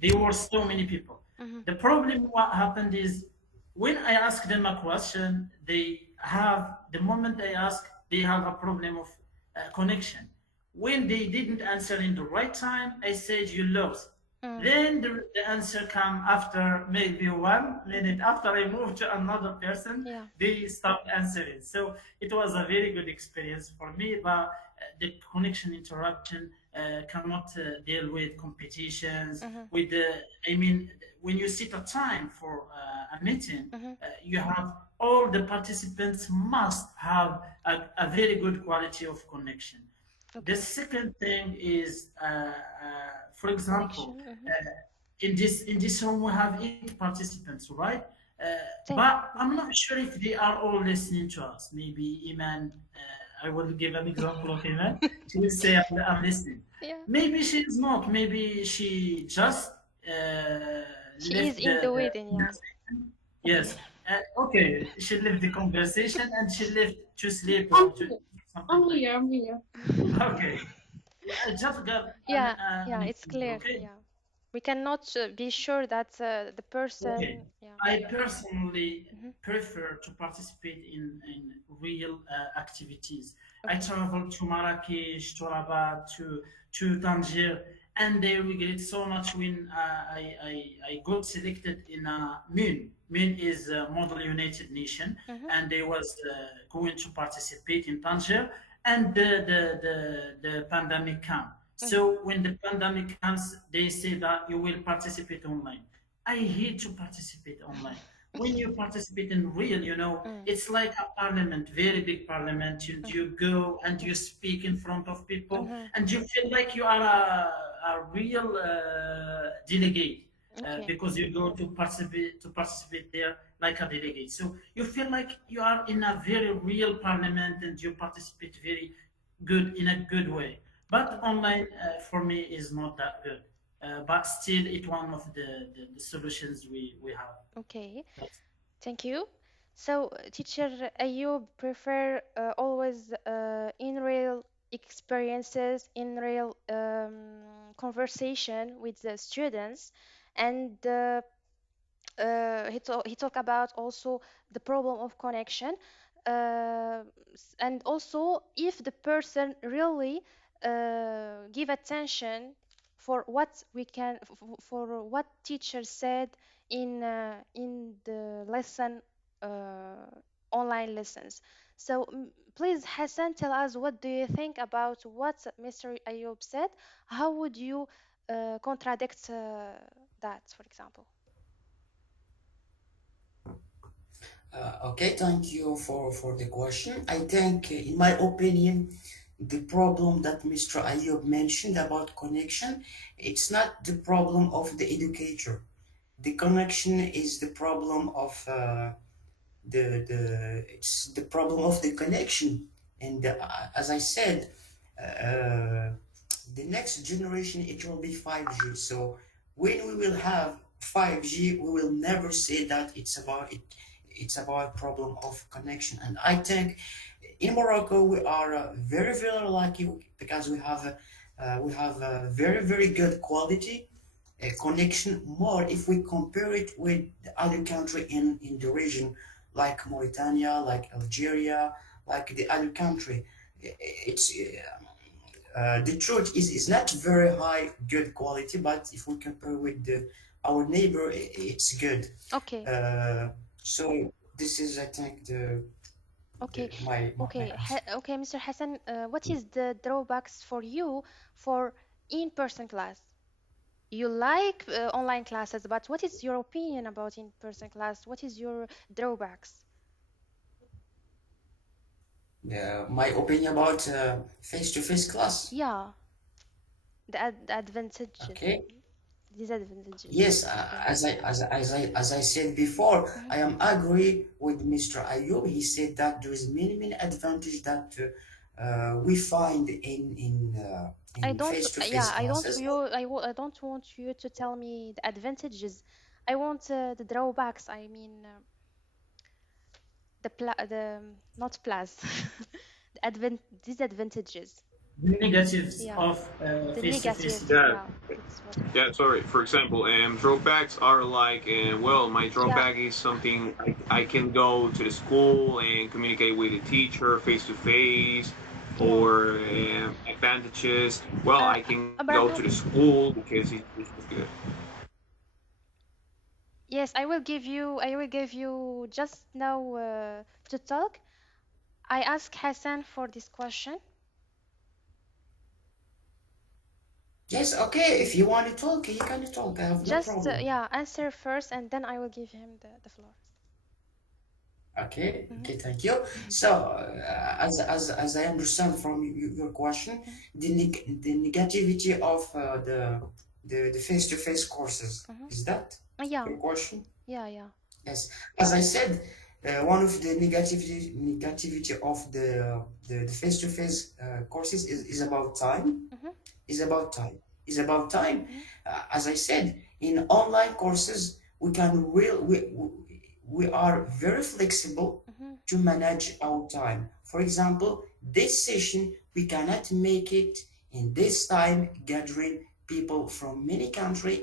there were so many people. mm-hmm, The problem what happened is when I ask them a question, they have the moment I ask, they have a problem of connection. When they didn't answer in the right time, I said you lost. mm, Then the answer come after maybe 1 minute. After I move to another person, yeah. they stopped answering. So it was a very good experience for me. But the connection interruption cannot deal with competitions. Mm-hmm, With the, I mean, when you set a time for a meeting, mm-hmm. you have all the participants must have a very good quality of connection. The Okay. second thing is, for example, Connection. Mm-hmm. in this room we have 8 participants, right? Uh, Same. but I'm not sure if they are all listening to us. Maybe Iman, I will give an example of Iman. She will say, I'm listening. Yeah. Maybe she's not. Maybe she just She is left in the the wedding, yeah. conversation. Yes. Okay. She left the conversation and she left to sleep or to something I'm like here, I'm here. that. Okay. I just got Yeah, an yeah, it's example. clear. Okay. Yeah. We cannot be sure that the Okay. person, yeah. I personally Hmm. prefer to participate in real activities. I Okay. traveled to Marrakesh, to Rabat, to Tangier, and I regret so much when I got selected in a MUN. MUN is a Model United Nation, Hmm. and I was going to participate in Tangier, and the pandemic came. Hmm. So when the pandemic comes, they say that you will participate online. I hate to participate online. When you participate in real, Mm. it's like a parliament, very big parliament. You go and you speak in front of people, Hmm. and you feel like you are a real delegate Okay. because you go to participate there like a delegate. So you feel like you are in a very real parliament and you participate very good in a good way. But Okay. online for me is not that good. But still, it's one of the solutions we have. Okay. That's, Thank you. So, teacher Ayub prefer always in real experiences, in real conversation with the students, and he talk about also the problem of connection, and also if the person really give attention for what we can for what teacher said in the lesson, uh, online lessons. So please, Hassan, tell us what do you think about what Mr. Ayub said. How would you contradict that, for example? Okay, thank you for the question. I think, in my opinion, the problem that Mr. Ayub mentioned about connection, it's not the problem of the educator. The connection is the problem of the it's the problem of the connection. And as I said, uh, the next generation it will be 5G. So when we will have 5G, we will never say that it's about problem of connection. And I think in Morocco we are very lucky because we have a very good quality connection, more if we compare it with the other country in the region, like Mauritania, like Algeria, like the other country. It's the truth is not very high good quality, but if we compare with our neighbor, it's good. Okay. So this is, I think, Okay. my Okay. answer. Okay, Mr. Hassan, what is the drawbacks for you for in-person class? You like online classes, but what is your opinion about in-person class? What is your drawbacks? My opinion about face-to-face class. Yeah, the advantages Okay. and disadvantages. Yes, Yeah. as I said before, Mhm. I am agree with Mr. Ayub. He said that there is many advantage that we find I in don't, face-to-face yeah, classes. I don't want you to tell me the advantages. I want the drawbacks. I mean, not plus, the disadvantages. The negatives Yeah, of the face-to-face. negative. Yeah, Yeah, that's what. yeah. Sorry. For example, drawbacks are like, well, my Yeah, drawback is something I can go to the school and communicate with the teacher face to face, yeah. or advantages. Well, I can go to the Abraham, school because it's good. yes, I will give you just now to talk. I asked Hassan for this question. Yes, okay. If you want to talk, you can talk. I have no Just problem. yeah, answer first, and then I will give him the floor. Okay, Mhm, okay, thank you. So, as I understand from your question, mhm, the negativity of the face-to-face courses, mhm. is that Yeah, your question? yeah. Yes, as I said, one of the negativity of the face-to-face courses is about time. Mhm, Is about time. Is about time. mhm, As I said, in online courses, we are very flexible mhm. to manage our time. For example, this session we cannot make it in this time, gathering people from many countries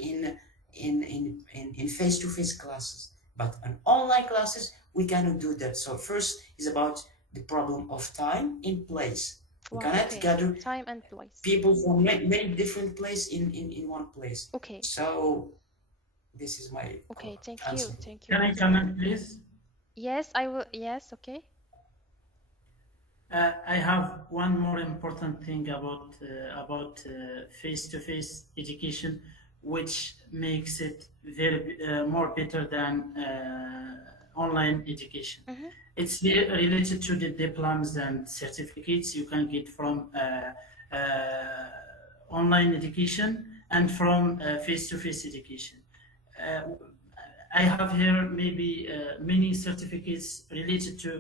in face-to-face classes. But in online classes, we cannot do that. So first is about the problem of time in place. We Wow. cannot Okay. gather Time and place. people from many different places in one place. Okay. So this is my Okay. Thank you. answer. Thank you, Can I Hassan. comment, please? Yes, I will. Yes. Okay. I have one more important thing about face-to-face education, which makes it very more better than online education. Mhm, It's related to the diplomas and certificates you can get from online education and from face-to-face education. Uh, I have here maybe many certificates related to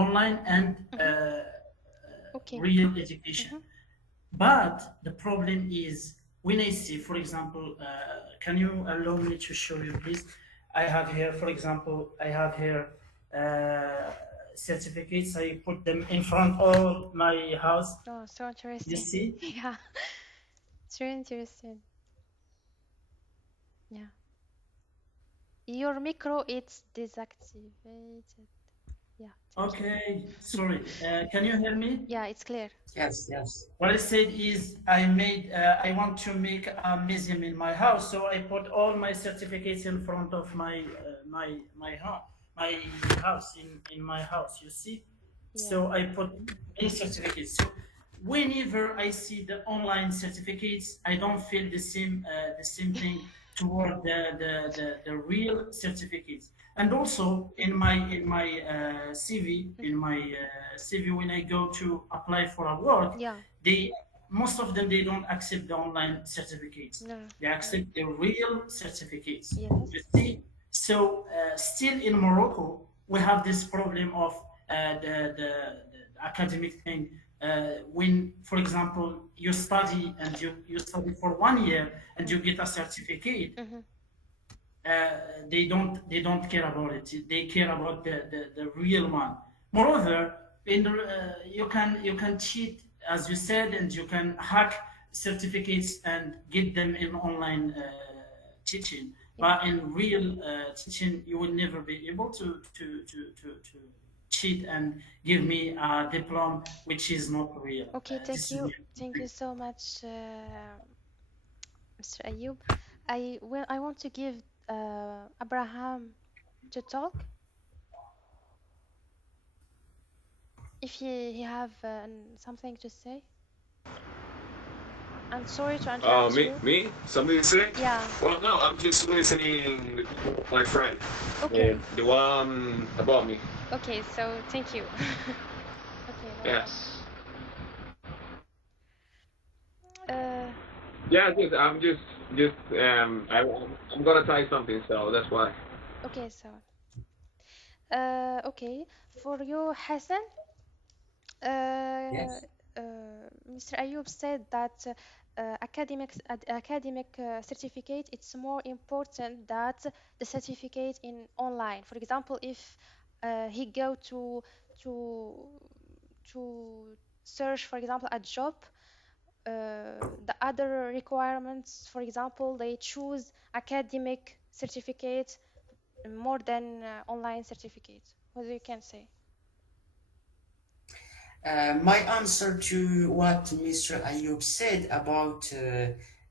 online and mhm. Okay. real education. Mhm. But the problem is when I see, for example, can you allow me to show you, please? I have here, for example, I have here certificates. I put them in front of my house. Oh, so You interesting. see? Yeah. It's very interesting. Yeah. Your micro it's deactivated. Yeah. Thank you. Okay, sorry. Can you hear me? Yeah, it's clear. Yes. What I said is I want to make a museum in my house, so I put all my certificates in front of my home, my house in my house. You see, Yeah. so I put many certificates. So whenever I see the online certificates, I don't feel the same thing toward the real certificates. And also in my CV, Mhm. when I go to apply for a work, Yeah. they most of them they don't accept the online certificates. No. They No. accept the real certificates. Yes. You see, so still in Morocco we have this problem of the academic thing. When, for example, you study and you study for 1 year and you Mhm. get a certificate, Mhm. they don't care about it. They care about the real one. Moreover, you can cheat, as you said, and you can hack certificates and get them in online teaching. Yeah. But in real teaching, you will never be able to cheat and give me a diploma which is not real. Okay, thank This is you. my Thank you point. so much, Mr. Ayub. I want to give Abraham to talk if he have something to say. I'm sorry to interrupt Me, you. me? Something to say? Yeah. Well, no, I'm just listening to my friend. Okay. The one above me. Okay. So thank you. Okay, no problem. Yes. Uh, Yeah, I'm gonna try something, so that's why. okay. So okay. For you, Hassan, uh, Yes. Mr. Ayub said that academic certificate it's more important that the certificate in online. For example, if he go to to search, for example, a job, the other requirements, for example, they choose academic certificate more than online certificate. What do you can say? My answer to what Mr. Ayub said about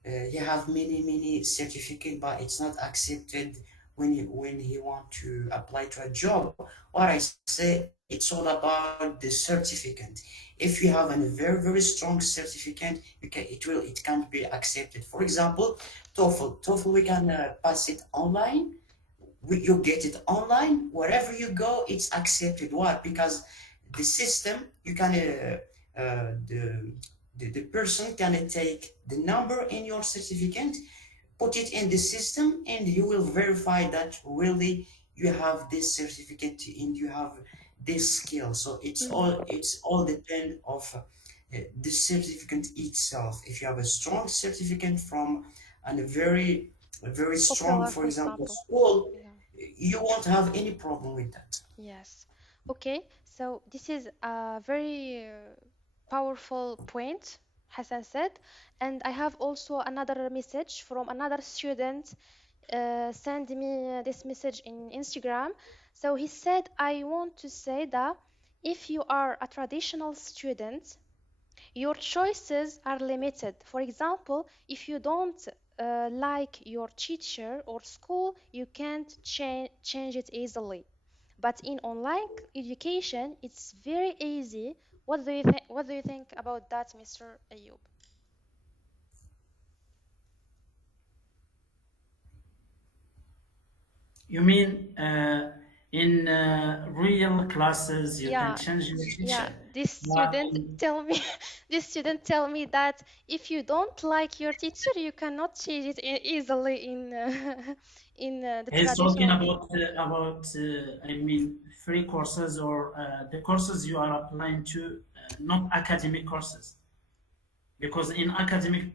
he have many certificate, but it's not accepted when he want to apply to a job. What I say, it's all about the certificate. If you have a very strong certificate, it can be accepted. For example, TOEFL we can pass it online. You get it online wherever you go, it's accepted. Why? Because the system, you can the person can take the number in your certificate, put it in the system, and you will verify that really you have this certificate and you have this skill. So Mhm. it's all depend of the certificate itself. If you have a strong certificate from a very strong, Popular, for for example, example. school, Yeah. you won't have any problem with that. Yes. Okay. So this is a very powerful point, Hassan said, and I have also another message from another student. Send me this message in Instagram. So he said, I want to say that if you are a traditional student, your choices are limited. For example, if you don't like your teacher or school, you can't change it easily. But in online education, it's very easy. What do you think? What do you think about that, Mr. Ayub? You mean in real classes you can Yeah, change your yeah. teacher? This But student tell me, this student tell me that if you don't like your teacher, you cannot change it easily in in the he's talking traditional. about I mean free courses or the courses you are applying to, not academic courses. Because in academic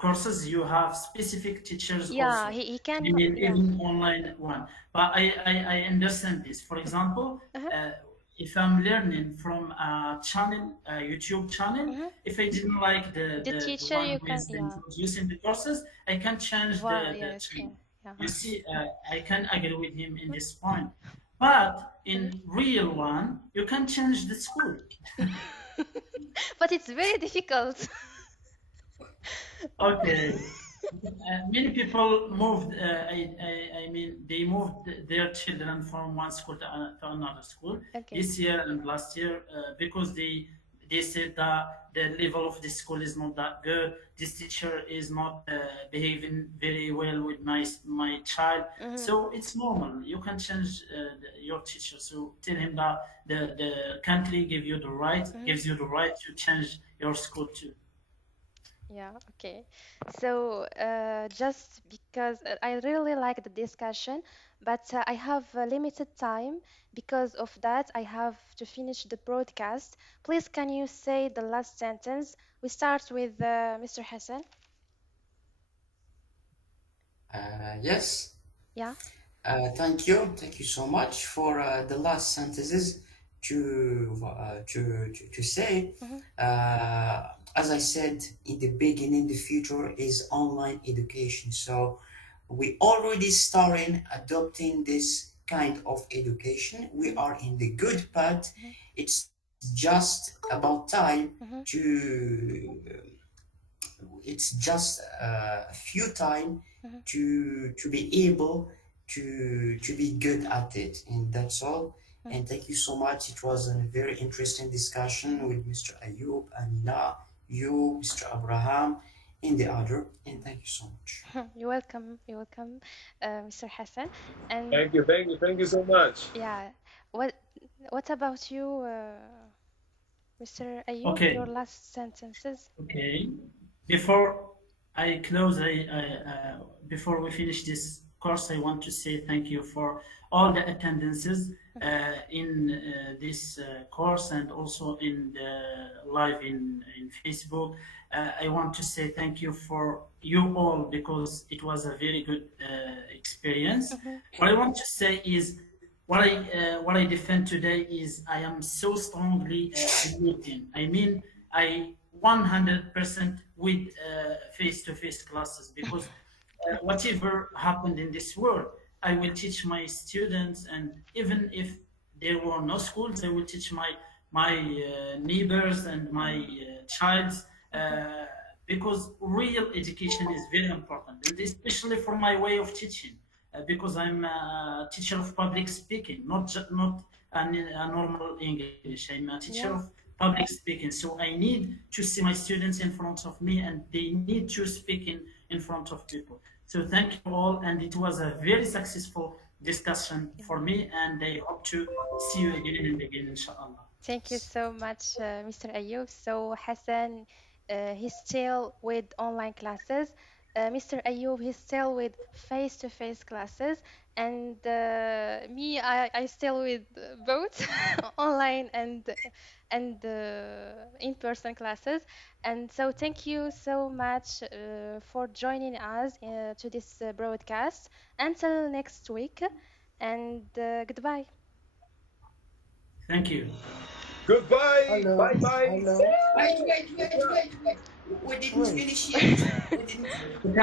courses you have specific teachers Yeah, also. he I can. mean Yeah. even online one. But I understand this. For example, Uh-huh. uh, if I'm learning from a channel, a YouTube channel, Uh-huh. if I didn't like The the teacher, one you who can. is Yeah. introducing the courses, I can change the Yes. channel. Yeah. You see, I can agree with him in this point. But Mhm. in real one, you can change the school. But it's very difficult. Okay. Many people moved. I mean, they moved their children from one school to another school Okay. this year and last year because they said that the level of the school is not that good. This teacher is not behaving very well with my child. Mhm. So it's normal. You can change your teacher. So tell him that the country Mhm. gives you the right to change your school too. Yeah, okay. So, just because I really like the discussion, but I have a limited time. Because of that, I have to finish the broadcast. Please, can you say the last sentence? We start with Mr. Hassan. Yes. Yeah. Thank you so much for the last sentences to say. Mm-hmm. As I said in the beginning, the future is online education. So we already starting adopting this kind of education. We Mm-hmm. are in the good path. Mm-hmm. It's just about time Mm-hmm. to it's just a few time Mm-hmm. to be able to be good at it, and that's all. Mm-hmm. And thank you so much. It was a very interesting discussion with Mr. Ayub, Amina, you, Mr. Abraham, and the other. And thank you so much. You're welcome. You're welcome, Mr. Hassan. And Thank you so much. yeah, what what about you, Mr. Ayub? Your Okay. last sentences? Okay. Before I close, before we finish this course, I want to say thank you for all the attendances in this course and also in the live in Facebook. I want to say thank you for you all because it was a very good experience. Mm-hmm. What I want to say is what I defend today is I am so strongly believed. I mean, I 100% with face-to-face classes because whatever happened in this world, I will teach my students, and even if there were no schools, I will teach my neighbors and my childs Mm-hmm. because real education is very important, and especially for my way of teaching because I'm a teacher of public speaking, not a normal English. I'm a teacher of Yeah. public speaking, so I need to see my students in front of me, and they need to speak in front of people. So thank you all, and it was a very successful discussion Yeah. for me, and I hope to see you again and again, inshallah. Thank you so much, Mr. Ayub. So Hassan, he's still with online classes. Mr. Ayub, he's still with face-to-face classes, and me, I still with both online and in-person classes. And so, thank you so much for joining us to this broadcast. Until next week, and goodbye. Thank you. Goodbye. Hello, Bye bye. hello. Wait, wait, wait, wait, wait. We didn't Wait. finish yet. We didn't.